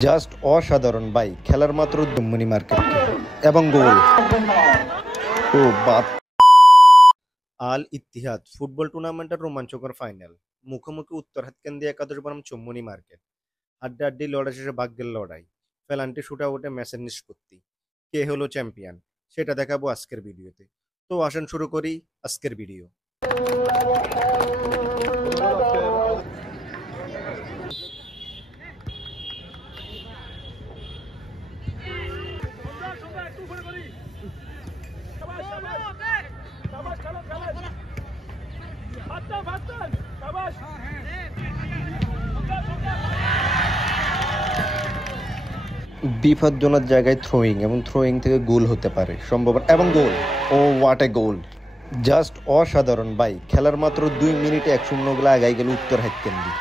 Just অসাধারণ ভাই, খেলার মাত্র দুমনি মার্কেট এবং গোল ও বাত। আল ইত্তিহাদ ফুটবল টুর্নামেন্টের রোমাঞ্চকর ফাইনাল, মুখোমুখি উত্তর হাতকেন্দ্রি একাদশ বনাম চুম্বনী মার্কেট। হাড্ডাহাড্ডি লড়াই শেষে ভাগ্যের লড়াই, পেনাল্টি শুট আউটে ম্যাচের নিষ্পত্তি, কে হলো চ্যাম্পিয়ন সেটা দেখাবো আজকের ভিডিওতে। তো আসেন শুরু করি আজকের ভিডিও। বিপজ্জনক জায়গায় থ্রোয়িং এবং থ্রোয়িং থেকে গোল হতে পারে সম্ভব, এবং গোল ও হোয়াট এ গোল, জাস্ট অসাধারণ ভাই। খেলার মাত্র 2 মিনিটে 1-0 গোলে আগাই গেল উত্তর হাতকেন্দ্রি।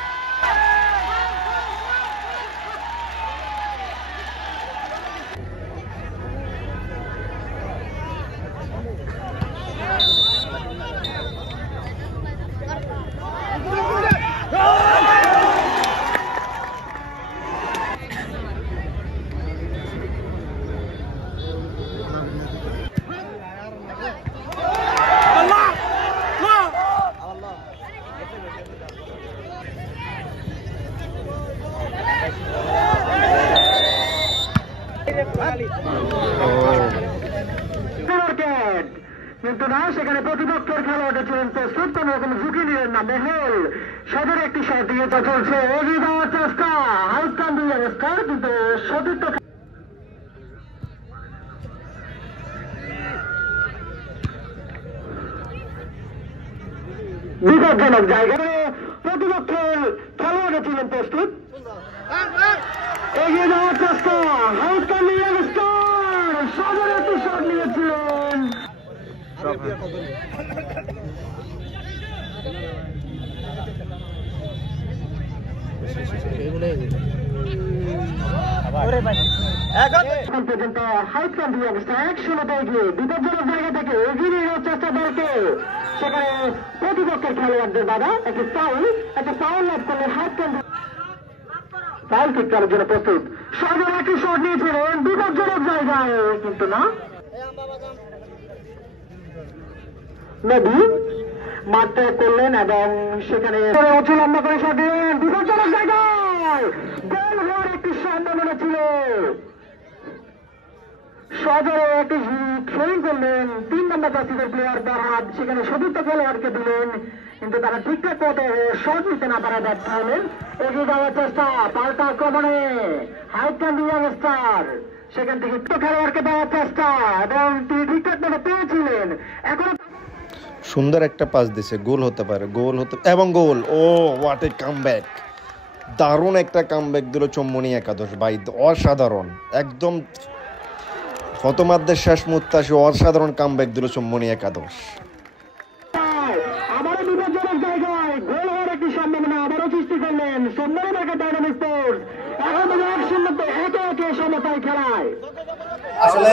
কিন্তু না, সেখানে প্রতিপক্ষের খেলোয়াড় ছিলেন প্রস্তুত, কোন রকম ঝুঁকি নিলেন না। মেহেল সদর একটি শট দিয়ে চলছে, এগিয়ে যাওয়ার চেষ্টা, হাউসকান দিয়ে স্টার, কিন্তু সতীর্থ বিপজ্জনক জায়গায় প্রতিপক্ষের খেলোয়াড় ছিলেন প্রস্তুত, এগিয়ে যাওয়ার চেষ্টা, হাউসকান দিয়ে স্টার, সদর একটি শট নিয়েছিলেন। এখন পর্যন্ত হাইটকান দিয়ে একসময় এগিয়ে বিপজ্জনক জায়গা থেকে এগিয়ে নেওয়ার চেষ্টা দলকে, সেখানে প্রতিপক্ষের খেলোয়াড়দের বাধা, একটা ফাউল লাভ করলে হাইটকান ফাউল কিক করার জন্য প্রস্তুত, সদর একটি শট নিয়েছিলেন বিপজ্জনক জায়গায়, কিন্তু না, নদী মারতে করলেন এবং সেখানে উঁচু লম্বা করে শট দিলেন বিপজ্জনক জায়গায়, গোল হওয়ার একটি সম্ভাবনা ছিল। সজরে একটি ফিল্ডিং করলেন 3 নম্বর জাতীয় প্লেয়ার বাহাদ, সেখানে সতীর্থ খেলোয়াড়কে দিলেন, কিন্তু তারা ঠিকঠাক মতো শট নিতে না পারা ব্যর্থ হলেন। এগিয়ে যাওয়ার চেষ্টা, পাল্টা আক্রমণে হাইটকান ইয়াং স্টার, সেখান থেকে খেলোয়াড়কে দেওয়ার চেষ্টা এবং তিনি ঠিকঠাক মতো পেয়েছিলেন। এখন সুন্দর একটা পাস দিছে, গোল হতে পারে, গোল হতে এবং গোল ও হোয়াট এ কামব্যাক, দারুণ একটা কামব্যাক দিল চুম্বনী একাদশ ভাই, অসাধারণ, একদম প্রথমার্ধের শেষ মুহূর্তে আসে অসাধারণ কামব্যাক দিল চুম্বনী একাদশ। আবারও বিপজ্জনক জায়গায় গোল হওয়ার একটি সম্ভাবনা আবারও সৃষ্টি করলেন চুম্বনী ডায়নামিক স্পোর্টস, এখন 1-0 একে সমতায় খেলায়। আসলে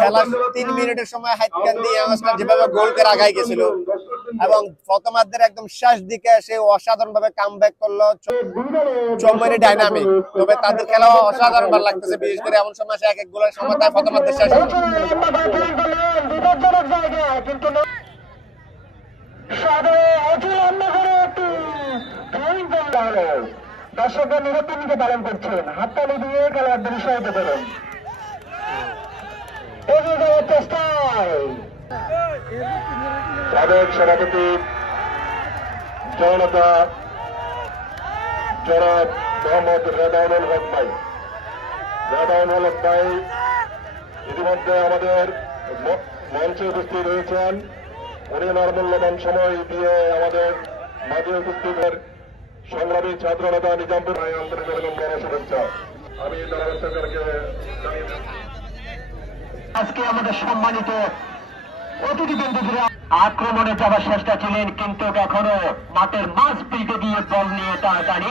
খেলার 3 মিনিটের সময় হাইটকান্দি ইয়াংস্টার যেভাবে গোল করে আগাই গেছিল এবং প্রথমার্ধের একদম শেষ দিকে এসে অসাধারণ ভাবে কামব্যাক করলো চুম্বনী ডায়নামিক। তবে তাদের খেলা অসাধারণ ভালো লাগতেছে, বিশেষ করে এমন সময় এক এক গোলের সমতায় প্রথমার্ধের শেষ দর্শকরা নিরাপত্তা পালন করছেন, হাততালি দিয়ে খেলোয়াড়দের উৎসাহিত করুন। এগিয়ে যাওয়ার চেষ্টায় সাবেক সভাপতি জনতা জনাব মোহাম্মদ রেদাউল হক ভাই, ইতিমধ্যে আমাদের মঞ্চে উপস্থিত হয়েছেন। উনি মূল্যবান সময় দিয়ে আমাদের মাঝে উপস্থিতের সংগ্রামী ছাত্র নেতা নিজামপুর ভাই আন্তরিক গণ শুভেচ্ছা। আমি জনাব সরকারকে আজকে আমাদের সম্মানিত অতিথিবৃন্দরা আক্রমণে যাওয়ার চেষ্টা ছিলেন, কিন্তু এখনো মাঠের মাঝ পিঠে দিয়ে বল নিয়ে টানাটানি।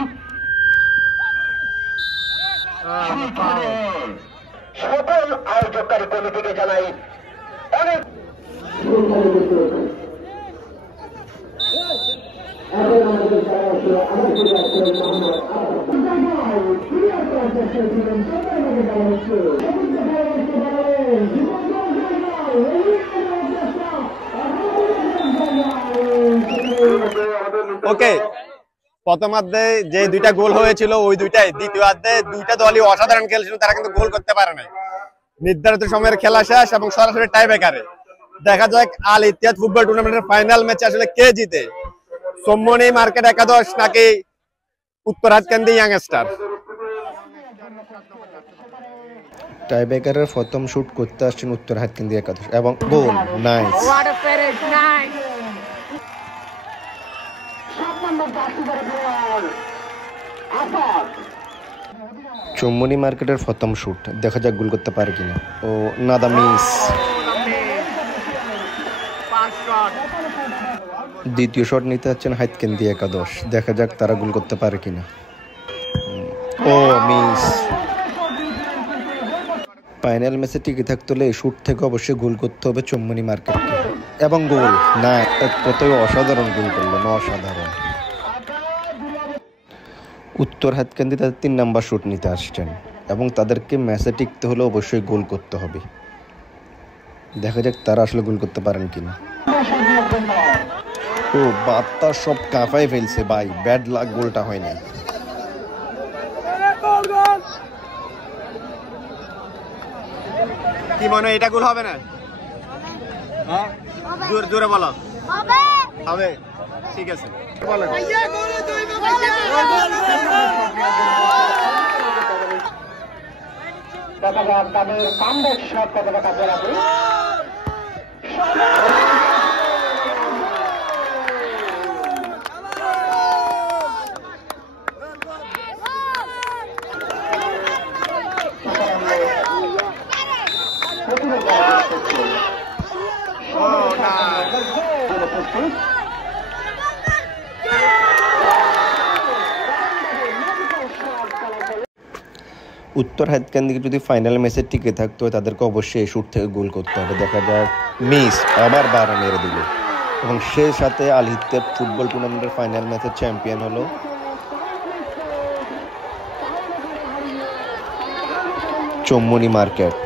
সকল আয়োজককারী কমিটিকে জানাই অনেক এখন আমাদের ওকে, প্রথমার্ধে যে দুইটা গোল হয়েছিল ওই দুইটাই, দ্বিতীয়ার্ধে দুইটা দলই অসাধারণ খেলছিল, তারা কিন্তু গোল করতে পারে নাই। নির্ধারিত সময়ের খেলা শেষ এবং সরাসরি টাই ব্রেকারে। দেখা যাক আল ইত্তিহাদ ফুটবল টুর্নামেন্টের ফাইনাল ম্যাচে আসলে কে জিতে, সোমমনি মার্কেট একাদশ নাকি উত্তর হাতকান্দি ইয়াংস্টার। টাই ব্রেকারের প্রথম শুট করতে আসছেন উত্তর হাতকান্দি একাদশ এবং গোল। নাইস। চৌমনি মার্কেটের প্রথম শুট, দেখা যাক গোল করতে পারে কিনা। ও নাদা মিস। দ্বিতীয় শট নিতে যাচ্ছেন হাতকান্দি একাদশ, দেখা যাক তারা গোল করতে পারে কিনা। ও মিস। ফাইনাল ম্যাচে টিকে থাকতে হলে এই শুট থেকে অবশ্যই গোল করতে হবে চৌমনি মার্কেটকে এবং গোল। না, এক কথায় অসাধারণ গোল করলেন, অসাধারণ। উত্তর হাতকান্দি তাদের 3 নাম্বার শুট নিতে আসছেন এবং তাদেরকে ম্যাচে টিকতে হলে অবশ্যই গোল করতে হবে। দেখা যাক তারা আসলে গোল করতে পারেন কিনা। ও বার্তা সব কাঁপাই ফেলছে ভাই, ব্যাড লাক, গোলটা হয় না। কি মনে হয় এটা গোল হবে না? হ্যাঁ, জোরে জোরে বলো। হবে, ঠিক আছে বলেন। দেখা যাক তাদের কামব্যাক শট কতটা কাজে লাগে। উত্তর হাতকান্দিকে যদি ফাইনাল ম্যাচে টিকে থাকতে হয় তাদেরকে অবশ্যই এই শুট থেকে গোল করতে হবে। দেখা যাক, মিস, আবার বাড়া মেরে দিল এবং সেই সাথে আল ইত্তিহাদ ফুটবল টুর্নামেন্টের ফাইনাল ম্যাচের চ্যাম্পিয়ন হলো চৌমনি মার্কেট।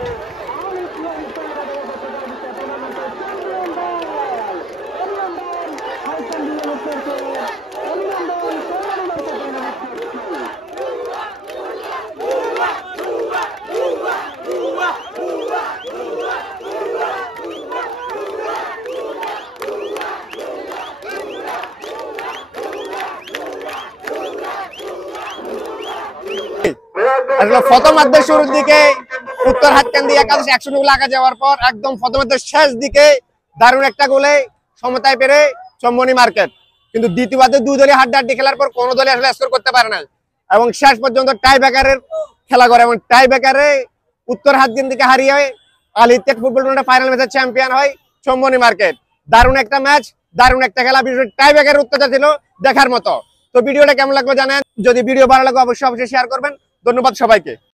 আসলে প্রথমার্ধের শুরুর দিকে উত্তর হাতকান্দি একাদশ 100 গোল আগা যাওয়ার পর একদম প্রথমার্ধের শেষ দিকে দারুণ একটা গোলে সমতায় পেরে চৌমনি মার্কেট, কিন্তু দ্বিতীয়ার্ধে দুই দলই হাড্ডাহাড্ডি খেলার পর কোনো দলই আসলে স্কোর করতে পারে না এবং শেষ পর্যন্ত টাই ব্রেকারের খেলা করে এবং টাই ব্রেকারে উত্তর হাতকান্দিকে হারিয়ে আল ইত্তিহাদ ফুটবল টুর্নামেন্টের ফাইনাল ম্যাচের চ্যাম্পিয়ন হয় চৌমনি মার্কেট। দারুণ একটা ম্যাচ, দারুণ একটা খেলা, বিশেষ টাই ব্রেকারের অত্যাচার ছিল দেখার মতো। তো ভিডিওটা কেমন লাগলো জানেন, যদি ভিডিও ভালো লাগে অবশ্যই শেয়ার করবেন। ধন্যবাদ সবাইকে।